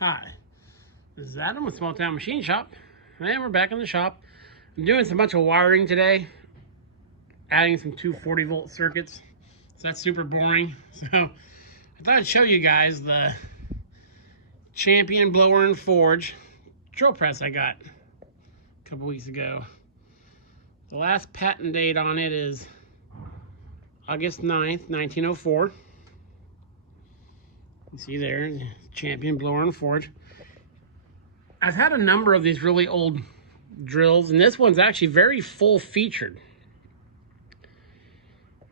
Hi, this is Adam with Small Town Machine Shop, and we're back in the shop. I'm doing some bunch of wiring today, adding some 240-volt circuits, so that's super boring. So I thought I'd show you guys the Champion Blower and Forge drill press I got a couple weeks ago. The last patent date on it is August 9th, 1904. You see there, Champion Blower and Forge. I've had a number of these really old drills, and this one's actually very full featured.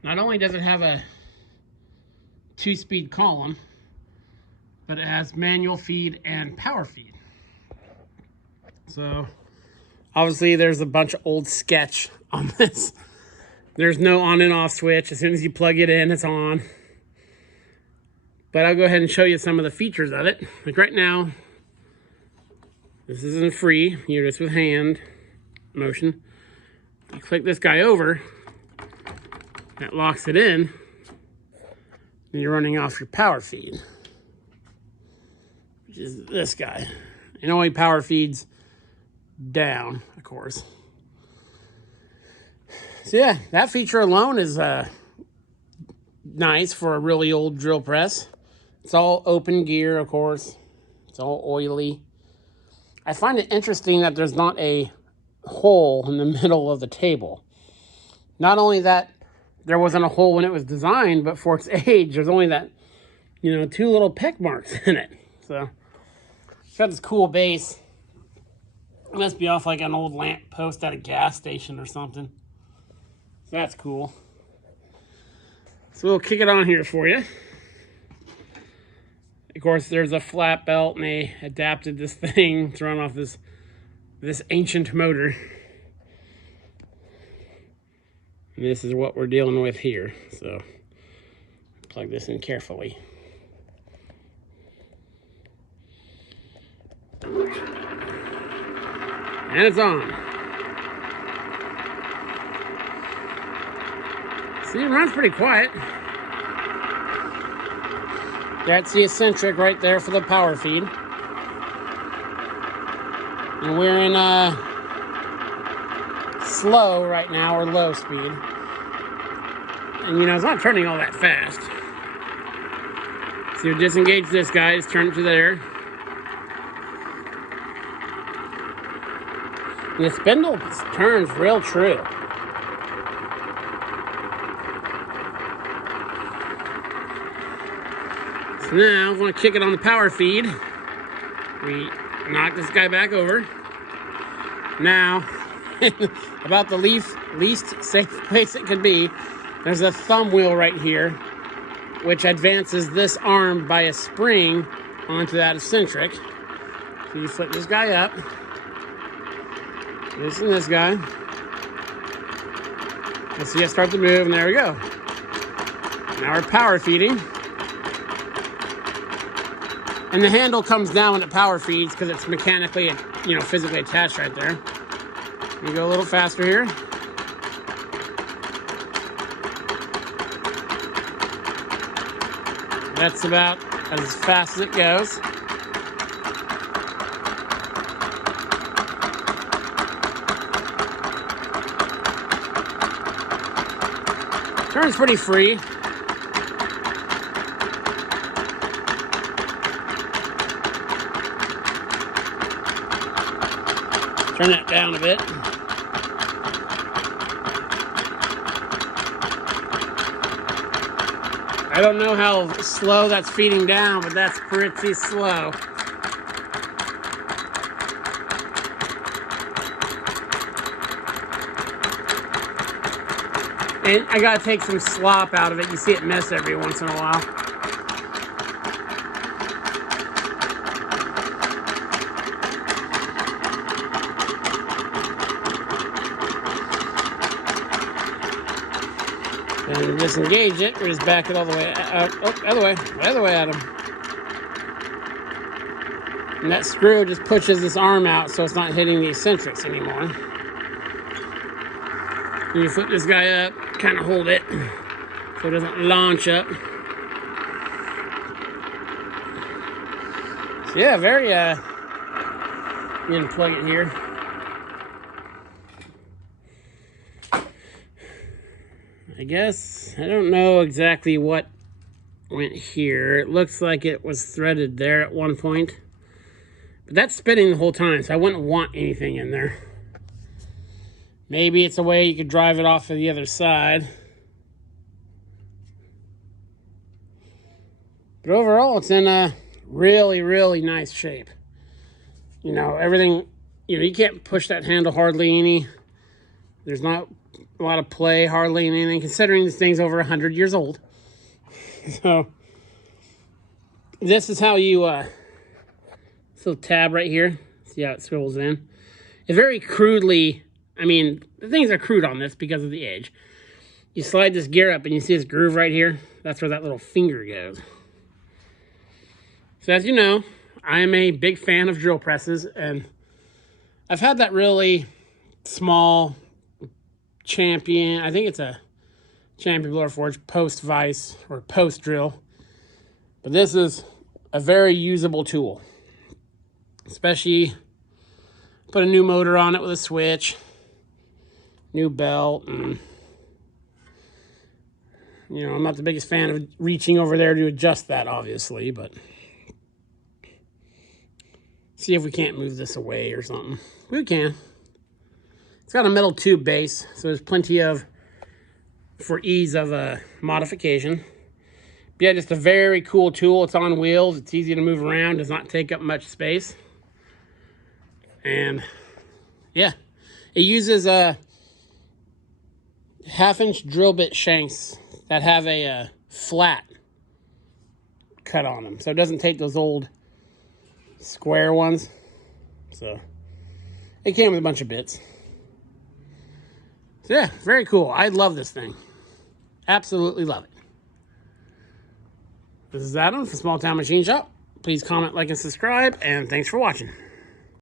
Not only does it have a 2-speed column, but it has manual feed and power feed. So obviously there's a bunch of old sketch on this. There's no on and off switch. As soon as you plug it in, it's on. But I'll go ahead and show you some of the features of it. Like right now, this isn't free. You're just with hand motion. You click this guy over, that locks it in, and you're running off your power feed, which is this guy. It only power feeds down, of course. So yeah, that feature alone is nice for a really old drill press. It's all open gear, of course. It's all oily. I find it interesting that there's not a hole in the middle of the table. Not only that there wasn't a hole when it was designed, but for its age, there's only that, 2 little peck marks in it. So it's got this cool base. It must be off like an old lamp post at a gas station or something. So that's cool. So we'll kick it on here for you. Of course, there's a flat belt, and they adapted this thing to run off this ancient motor. And this is what we're dealing with here. So plug this in carefully. And it's on. See, it runs pretty quiet. That's the eccentric right there for the power feed. And we're in slow right now, or low speed. And it's not turning all that fast. So you disengage this guy, just turn it to there. And the spindle turns real true. So now, I want to kick it on the power feed. We knock this guy back over. Now, about the least safe place it could be, there's a thumb wheel right here, which advances this arm by a spring onto that eccentric. So you flip this guy up. This and this guy. Let's see it start to move, and there we go. Now we're power feeding. And the handle comes down when it power feeds because it's mechanically, physically attached right there. You go a little faster here. That's about as fast as it goes. Turns pretty free. Turn that down a bit. I don't know how slow that's feeding down, but that's pretty slow. And I gotta take some slop out of it. You see it miss every once in a while. And disengage it, or just back it all the way out. Oh, other way at him. And that screw just pushes this arm out so it's not hitting the eccentrics anymore. And you flip this guy up, kind of hold it so it doesn't launch up. So Yeah, very, you can plug it here. I guess, I don't know exactly what went here. It looks like it was threaded there at one point. But that's spinning the whole time, so I wouldn't want anything in there. Maybe it's a way you could drive it off of the other side. But overall, it's in a really, really nice shape. You know, everything, you know, you can't push that handle hardly any. There's not a lot of play, hardly anything, considering this thing's over 100 years old. So, this is how you, this little tab right here, see how it swivels in. It's very crudely, I mean, the things are crude on this because of the age. You slide this gear up and you see this groove right here? That's where that little finger goes. So as you know, I am a big fan of drill presses, and I've had that really small Champion, I think it's a Champion Blower Forge post vise or post drill. But this is a very usable tool. Especially put a new motor on it with a switch, new belt, and you know, I'm not the biggest fan of reaching over there to adjust that, obviously, but see if we can't move this away or something. We can. It's got a metal tube base, so there's plenty of, for ease of modification. But yeah, just a very cool tool. It's on wheels. It's easy to move around. Does not take up much space. And yeah, it uses a 1/2-inch drill bit shanks that have a flat cut on them, so it doesn't take those old square ones. So it came with a bunch of bits. So yeah, very cool. I love this thing. Absolutely love it. This is Adam from Small Town Machine Shop. Please comment, like, and subscribe, and thanks for watching.